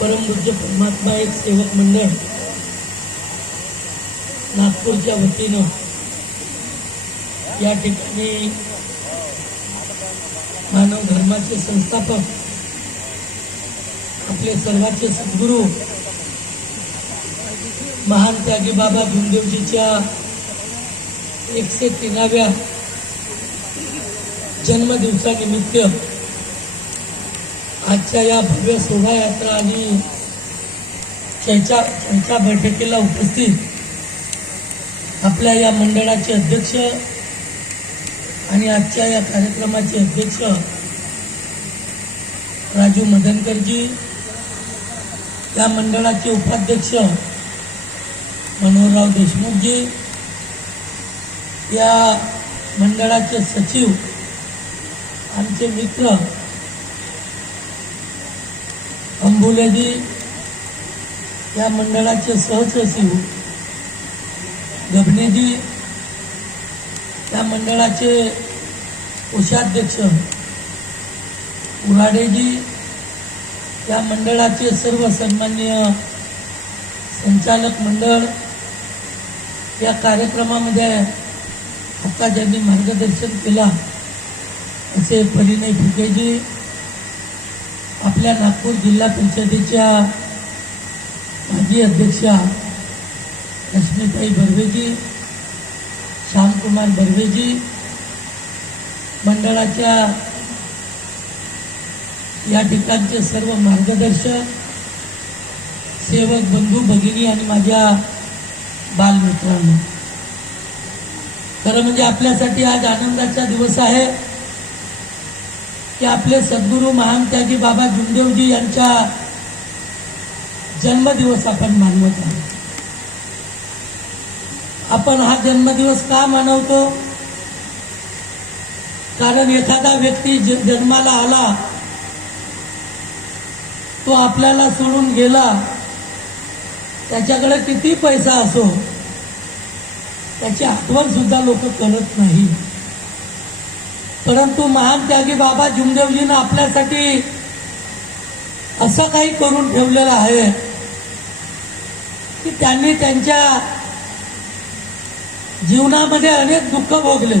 परमपूज्य परमात्मा एक सेवक मंडळ नागपूरच्या वतीनं या ठिकाणी मानव धर्माचे संस्थापक आपले सर्वांचे सद्गुरू महान त्यागी बाबा भीमदेवजीच्या एकशे तेराव्या जन्मदिवसानिमित्त आजच्या या भव्य शोभायात्रा आणि चर्चा चर्चा बैठकीला उपस्थित आपल्या या मंडळाचे अध्यक्ष आणि आजच्या या कार्यक्रमाचे अध्यक्ष राजू मदनकरजी या मंडळाचे उपाध्यक्ष मनोहरराव देशमुखजी या मंडळाचे सचिव आमचे मित्र अंबुलेजी या मंडळाचे सहसचिव गभनेजी या मंडळाचे कोषाध्यक्ष उराडेजी या मंडळाचे सर्व सन्मान्य संचालक मंडळ या कार्यक्रमामध्ये आता ज्यांनी मार्गदर्शन केला असे परिणय फुकेजी आपल्या नागपूर जिल्हा परिषदेच्या माजी अध्यक्षा रश्मीताई बर्वेजी श्यामकुमार बर्वेजी मंडळाच्या या ठिकाणचे सर्व मार्गदर्शक सेवक बंधू भगिनी आणि माझ्या बालमित्रांनो. खरं म्हणजे आपल्यासाठी आज आनंदाचा दिवस आहे. की आपले सद्गुरू महान त्यागी बाबा गुंदेवजी यांचा जन्मदिवस आपण मानवत आहोत. आपण हा जन्मदिवस का मानवतो? कारण एखादा व्यक्ती जन्माला आला तो आपल्याला सोडून गेला त्याच्याकडे किती पैसा असो त्याची आठवण सुद्धा लोक करत नाही. परंतु महान त्यागी बाबा जुमदेवजीनं आपल्यासाठी असं काही करून ठेवलेलं आहे की त्यांनी त्यांच्या जीवनामध्ये अनेक दुःख भोगले.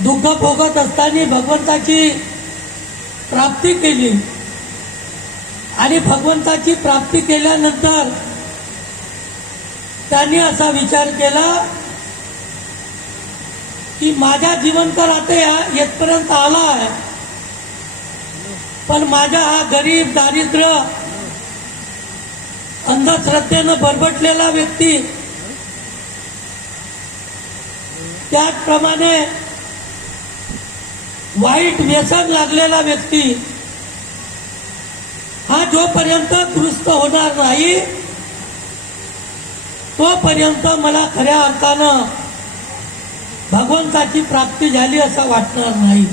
दुःख भोगत असताना भगवंताची प्राप्ती केली. आणि भगवंताची प्राप्ती केल्यानंतर त्यांनी असा विचार केला की माझ्या जीवन तर आता येथपर्यंत आला आहे. पण माझा हा गरीब दारिद्र्य अंधश्रद्धेनं बरबटलेला व्यक्ती त्याचप्रमाणे वाईट व्यसन लागलेला व्यक्ती हा जोपर्यंत दुरुस्त होणार नाही तोपर्यंत मला खऱ्या अर्थानं भगवंताची प्राप्ती झाली असं वाटणार नाही.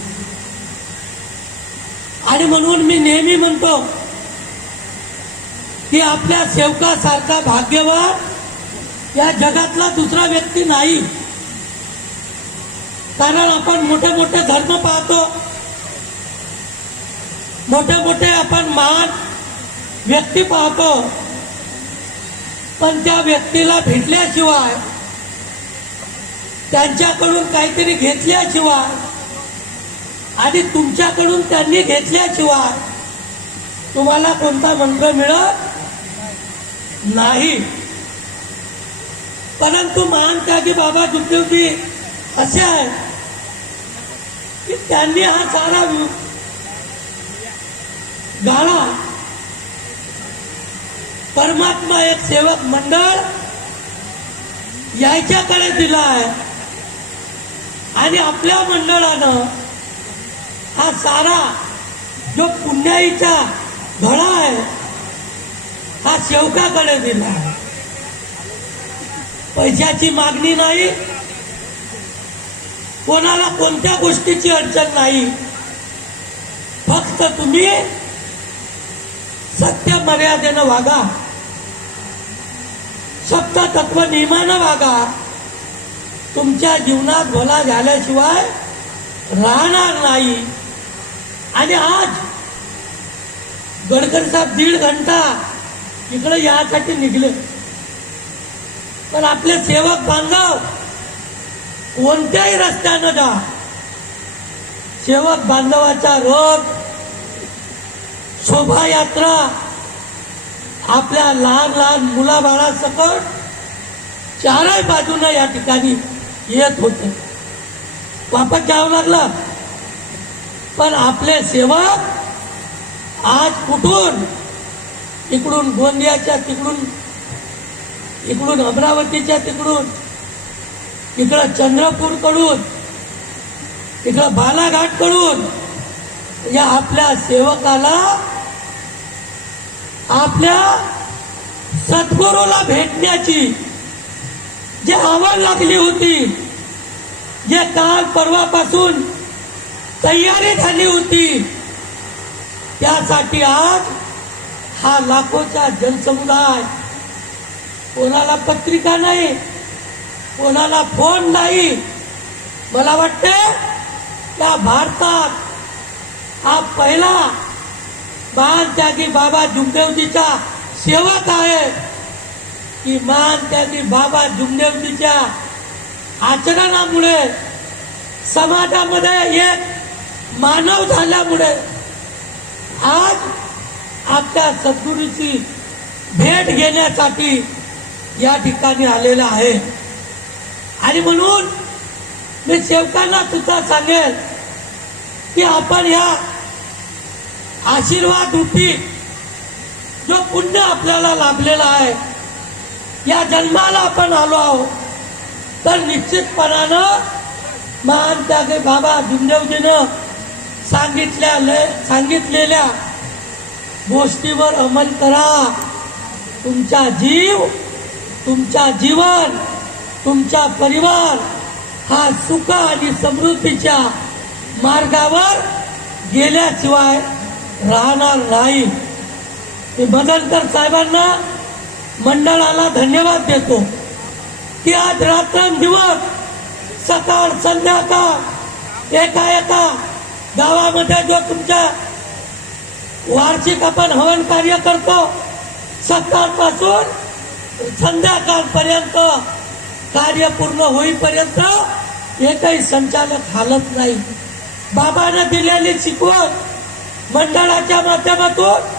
आणि म्हणून मी नेहमी म्हणतो की आपल्या सेवकासारखा भाग्यवान या जगातला दुसरा व्यक्ती नाही. कारण आपण मोठे मोठे धर्म पाहतो. मोठे मोठे आपण महान व्यक्ती पाहतो. पण त्या व्यक्तीला भेटल्याशिवाय त्यांच्याकडून काहीतरी घेतल्याशिवाय आणि तुमच्याकडून त्यांनी घेतल्याशिवाय तुम्हाला कोणता मंत्र मिळत नाही. परंतु महान त्यागी बाबा जुगदेवजी असे आहेत की त्यांनी हा सारा गाळा परमात्मा एक सेवक मंडळ याच्याकडे दिला आहे. आणि आपल्या मंडळानं हा सारा जो पुण्याईचा धडा आहे हा सेवकाकडे दिला पैशाची मागणी नाही कोणाला कोणत्या गोष्टीची अडचण नाही फक्त तुम्ही सत्य मर्यादेनं वागा सप्त तत्व नियमानं वागा तुमच्या जीवनात भला झाल्याशिवाय राहणार नाही. आणि आज गडकरी साहेब दीड घंटा इकडे यासाठी निघले. पण आपले सेवक बांधव कोणत्याही रस्त्यानं जा. सेवक बांधवाचा रथ शोभायात्रा आपल्या लहान लहान मुलाबाळासकट चारही बाजूनं या ठिकाणी येत होते. वापस जावं लागलं. पण आपले सेवक आज कुठून? इकडून गोंदियाच्या तिकडून इकडून अमरावतीच्या तिकडून इकडं चंद्रपूरकडून इकडं बालाघाटकडून या आपल्या सेवकाला आपल्या सद्गुरूला भेटण्याची जी आवड लागली होती जे काल परवापासून तयारी झाली होती त्यासाठी आज हा लाखोचा जनसमुदाय कोणाला पत्रिका नाही कोणाला फोन नाही. मला वाटते त्या भारतात हा पहिला महान त्यागी बाबा जुमदेवजीचा सेवक आहे. की मान त्यांनी बाबा जुमदेवजीच्या आचरणामुळे समाजामध्ये एक मानव झाल्यामुळे आज आपल्या सद्गुरूची भेट घेण्यासाठी या ठिकाणी आलेला आहे. आणि म्हणून मी सेवकांना सुद्धा सांगेल की आपण या आशीर्वाद रूपी जो पुण्य आपल्याला लाभलेला आहे या जन्माला आपण आलो आहोत. तर निश्चितपणानं महान त्यागे बाबा भीमदेवजीनं सांगितल्या सांगितलेल्या गोष्टीवर अमल करा. तुमचा जीव तुमचा जीवन तुमचा परिवार हा सुख आणि समृद्धीच्या मार्गावर गेल्याशिवाय राहणार नाही. मी बदलकर साहेबांना मंडळाला धन्यवाद देतो की आज रात्रंदिवस सकाळ संध्याकाळ एका एका गावामध्ये जो तुमच्या वार्षिक आपण हवन कार्य करतो सकाळपासून संध्याकाळपर्यंत कार्य पूर्ण होईपर्यंत एकही संचालक हालत नाही. बाबानं दिलेली शिकवण मंडळाच्या माध्यमातून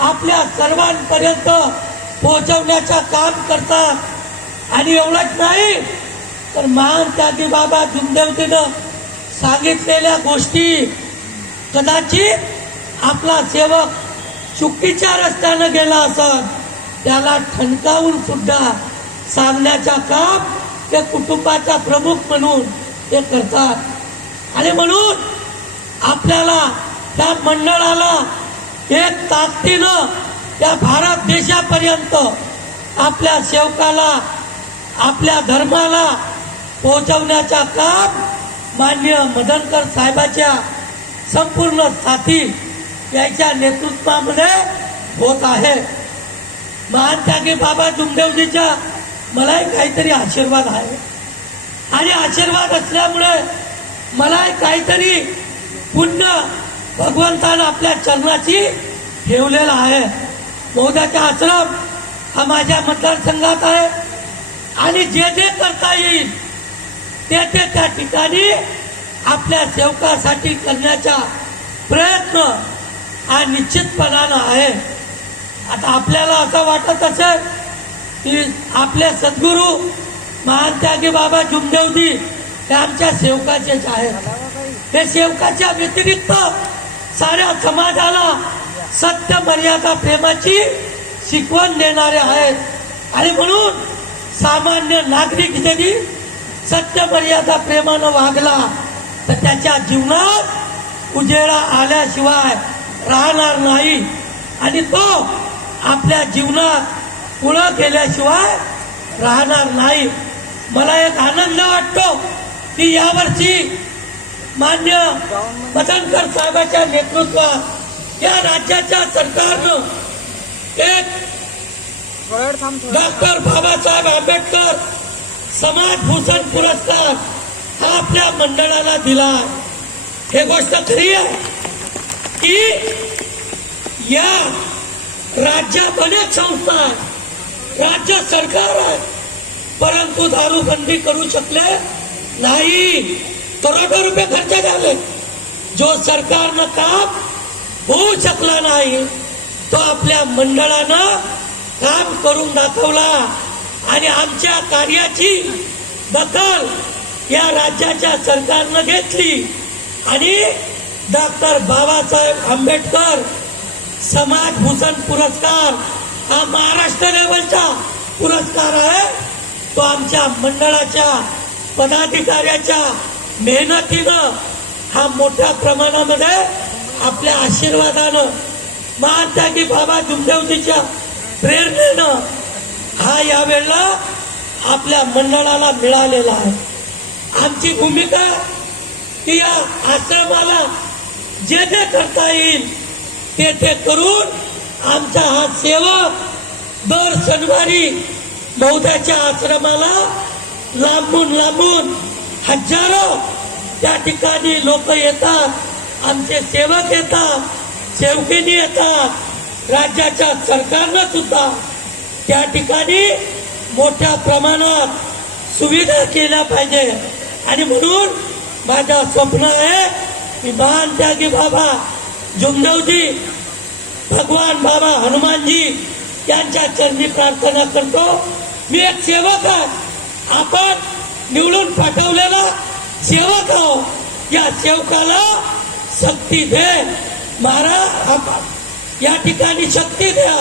आपल्या सर्वांपर्यंत पोहोचवण्याचं काम करतात. आणि एवढंच नाही तर महान त्यागी बाबा जुमदेवजीनं सांगितलेल्या गोष्टी कदाचित आपला सेवक चुकीच्या रस्त्यानं गेला असत त्याला ठणकावून सुद्धा सांगण्याचा काम ते कुटुंबाचा प्रमुख म्हणून ते करतात. आणि म्हणून आपल्याला त्या मंडळाला एक ताकदीनं या भारत देशापर्यंत आपल्या सेवकाला आपल्या धर्माला पोहोचवण्याचा काम मान्य मदनकर साहेबाच्या संपूर्ण साथी याच्या नेतृत्वामध्ये होत आहे. महान त्यागी बाबा जुमदेवजीच्या मलाही काहीतरी आशीर्वाद आहे. आणि आशीर्वाद असल्यामुळे मलाही काहीतरी पुण्य भगवंतानं आपल्या चरणाची ठेवलेलं आहे. महोदयाचा आश्रम हा माझ्या मतदारसंघात आहे. आणि जे जे करता येईल ते ते त्या ठिकाणी आपल्या सेवकासाठी करण्याचा प्रयत्न हा निश्चितपणानं आहे. आता आपल्याला असं वाटत असेल की आपले सद्गुरू महान त्यागी बाबा जुमदेवजी हे आमच्या सेवकाचेच आहेत. हे सेवकाच्या व्यतिरिक्त साऱ्या समाजाला सत्य मर्यादा प्रेमाची शिकवण देणारे आहेत. आणि म्हणून सामान्य नागरिक जरी सत्य मर्यादा प्रेमानं वागला तर त्याच्या जीवनात उजेडा आल्याशिवाय राहणार नाही. आणि तो आपल्या जीवनात पुढं गेल्याशिवाय राहणार नाही. मला एक आनंद वाटतो की यावर्षी मान्य मदनकर साहेबांच्या नेतृत्वात या राज्याच्या सरकारनं एक डॉक्टर बाबासाहेब आंबेडकर समाज भूषण पुरस्कार हा आपल्या मंडळाला दिला. हे गोष्ट खरी आहे की या राज्यात अनेक संस्था आहेत राज्य सरकार आहे. परंतु दारू बंदी करू शकले नाही. करोडो रुपये खर्च झाले. जो सरकारनं काम होऊ शकला नाही. तो आपल्या मंडळानं काम करून दाखवला आणि आमच्या कार्याची दखल या राज्याच्या सरकारनं घेतली. आणि डॉक्टर बाबासाहेब आंबेडकर समाज भूषण पुरस्कार हा महाराष्ट्र लेवलचा पुरस्कार आहे. तो आमच्या मंडळाच्या पदाधिकाऱ्याच्या मेहनतीनं हा मोठ्या प्रमाणामध्ये आपल्या आशीर्वादानं महात्यागी बाबा दुमदेवतीच्या प्रेरणेनं हा यावेळेला आपल्या मंडळाला मिळालेला आहे. आमची भूमिका की या आश्रमाला जे जे करता येईल ते ते करून आमचा हा सेवक दर शनिवारी बौद्धाच्या आश्रमाला लांबून लांबून हजारो त्या ठिकाणी लोक येतात. आमचे सेवक येतात सेवकिनी येतात राज्याच्या सरकारनं सुद्धा त्या ठिकाणी मोठ्या प्रमाणात सुविधा केल्या पाहिजे. आणि म्हणून माझं स्वप्न आहे की महान त्यागी बाबा जुमदेवजी भगवान बाबा हनुमानजी यांच्या चरणी प्रार्थना करतो. मी एक सेवक आहे. आपण निवडून पाठवलेला सेवक आहो या सेवकाला शक्ती दे. महाराज या ठिकाणी शक्ती द्या.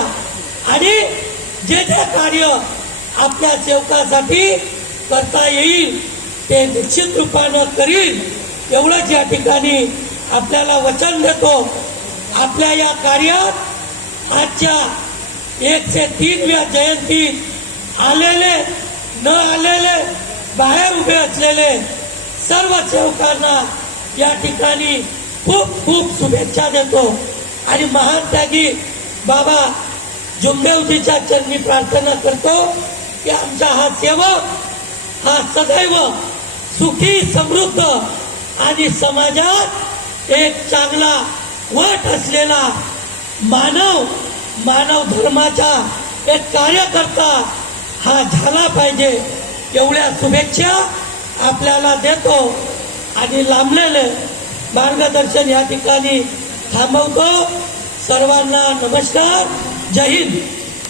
आणि जे जे कार्य आपल्या सेवकासाठी करता येईल ते निश्चित रूपानं करील एवढंच या ठिकाणी आपल्याला वचन देतो. आपल्या या कार्यात आजच्या एकशे तीनव्या जयंतीत आलेले न आलेले बाहेर उभे असलेले सर्व सेवकांना या ठिकाणी खूप खूप शुभेच्छा देतो. आणि महान त्यागी बाबा जुमदेवजीच्या चरणी प्रार्थना करतो की आमचा हा सेवक हा सदैव सुखी समृद्ध आणि समाजात एक चांगला वट असलेला मानव मानव धर्माचा एक कार्यकर्ता हा झाला पाहिजे. एवढ्या शुभेच्छा आपल्याला देतो. आणि लांबलेले मार्गदर्शन या ठिकाणी थांबवतो. सर्वांना नमस्कार. जय हिंद.